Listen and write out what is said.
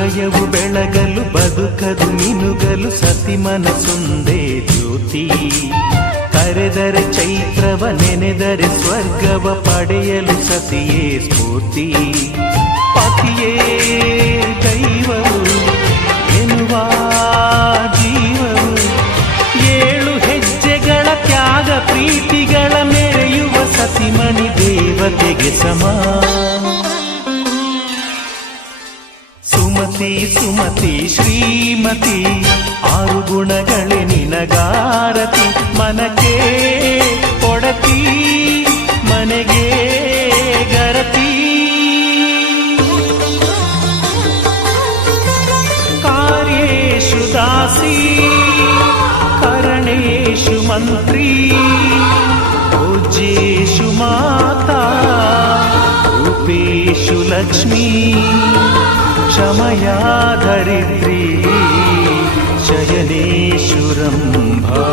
ಹೃದಯವು ಬೆಳಗಲು ಬದುಕದು ಮಿನುಗಲು ಸತಿ ಮನಸೊಂದೇ ಜ್ಯೋತಿ. ಕರೆದರೆ ಚೈತ್ರವ ನೆನೆದರೆ ಸ್ವರ್ಗವ ಪಡೆಯಲು ಸತಿಯೇ ಸ್ಫೂರ್ತಿ. ಪತಿಯೇ ದೈವವು ಎನ್ನುವ ಜೀವವು, 7 ಹೆಜ್ಜೆಗಳ ತ್ಯಾಗ ಪ್ರೀತಿಗಳ ಮೆರೆಯುವ ಸತಿಮಣಿ ದೇವತೆಗೆ ಸಮ. ಸುಮತಿ ಸುಮತಿ ಶ್ರೀಮತಿ 6 ಗುಣಗಳೇ ನಿನಗಾರತಿ. ಮನಕ್ಕೆ ಕೊಡತಿ ಮನೆಗೆ ಗರತಿ. ಕಾರ್ಯೇಷು ದಾಸಿ ಕರಣೇಷು ಮಂತ್ರಿ. ಪೂಜ್ಯೇಷು ಮಾತಾ ರೂಪೇಷು ಲಕ್ಷ್ಮೀ. ಕ್ಷಮಯಾ ಧರಿತ್ರಿ ಶಯನೇಷು ರಂಭಾ.